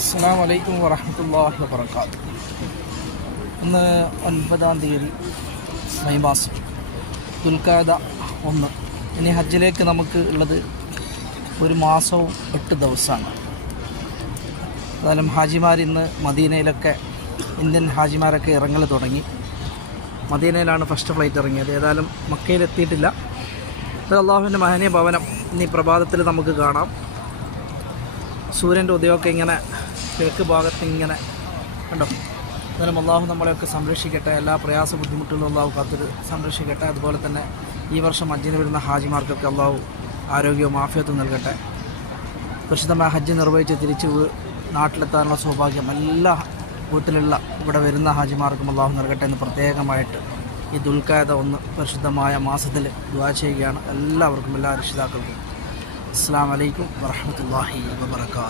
അസ്സലാമു അലൈക്കും വറഹ്മത്തുള്ളാഹി വബറകാതുഹു. ഇന്ന് 9-ാം തീയതി മെയ് മാസം, ദുൽഖഅദ 1. ഇനി ഹജ്ജിലേക്ക് നമുക്ക് ഉള്ളത് 1 മാസവും 8 ദിവസമാണ്. ഏതായാലും ഹാജിമാർ ഇന്ന് മദീനയിലൊക്കെ, ഇന്ത്യൻ ഹാജിമാരൊക്കെ ഇറങ്ങൽ തുടങ്ങി. മദീനയിലാണ് ഫസ്റ്റ് ഫ്ലൈറ്റ് ഇറങ്ങിയത്. ഏതായാലും മക്കയിലെത്തിയിട്ടില്ല. ഇത് അള്ളാഹുവിൻ്റെ മഹനീയ ഭവനം ഇന്ന് ഈ പ്രഭാതത്തിൽ നമുക്ക് കാണാം. സൂര്യൻ്റെ ഉദയമൊക്കെ ഇങ്ങനെ കിഴക്ക് ഭാഗത്ത് ഇങ്ങനെ കണ്ടോ. എന്നാലും അള്ളാഹു നമ്മളെയൊക്കെ സംരക്ഷിക്കട്ടെ, എല്ലാ പ്രയാസ ബുദ്ധിമുട്ടുകളും അള്ളാഹു കാത്തൊരു സംരക്ഷിക്കട്ടെ. അതുപോലെ തന്നെ ഈ വർഷം ഹജ്ജിന് വരുന്ന ഹാജിമാർക്കൊക്കെ അള്ളാഹു ആരോഗ്യവും ആഫിയത്തും നൽകട്ടെ. പരിശുദ്ധമായ ഹജ്ജ് നിർവഹിച്ച് തിരിച്ച് നാട്ടിലെത്താനുള്ള സൗഭാഗ്യം എല്ലാ വീട്ടിലുള്ള ഇവിടെ വരുന്ന ഹാജിമാർക്കും അള്ളാഹു നൽകട്ടെ എന്ന് പ്രത്യേകമായിട്ട് ഈ ദുൽഖഅദ 1 പരിശുദ്ധമായ മാസത്തിൽ ദുആ ചെയ്യുകയാണ്. എല്ലാവർക്കും, എല്ലാ രക്ഷിതാക്കൾക്കും. അസ്സലാമു അലൈക്കും വറഹ്മത്തുള്ളാഹി വബറകാതുഹു.